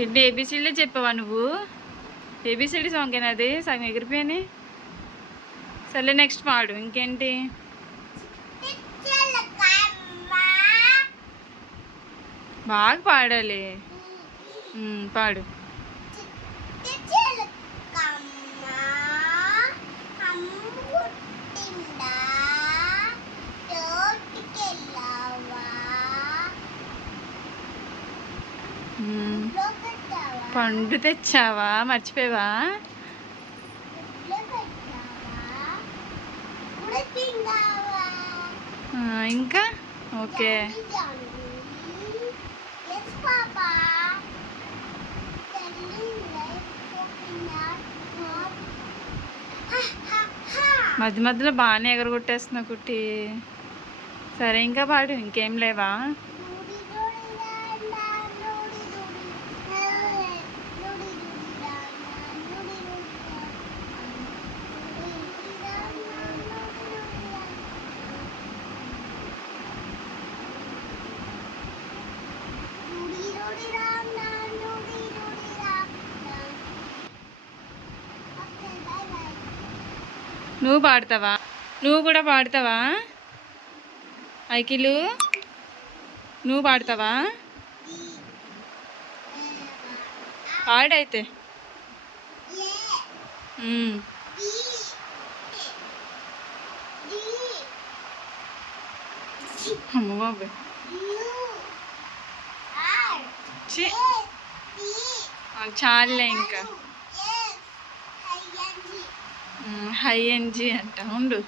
ఏంటి ఏబిసిడీలే చెప్పావా నువ్వు? ఏబిసిడి సాంగ్ అది సగం ఎగిరిపోయాని. సర్లే నెక్స్ట్ పాడు ఇంకేంటి. బాగా పాడాలి. పాడు. పండు తెచ్చావా? మర్చిపోయావా? ఇంకా ఓకే. మధ్య మధ్యలో బాగానే ఎగరగొట్టేస్తున్నావు కుట్టి. సరే ఇంకా పాడు. ఇంకేం లేవా? నువ్వు పాడతావా? నువ్వు కూడా పాడతావా? ఐకిలు నువ్వు పాడతావా? పాడైతే. అమ్మ బాబు చాలే ఇంకా. హై ఎన్జీ అంట ఉండు.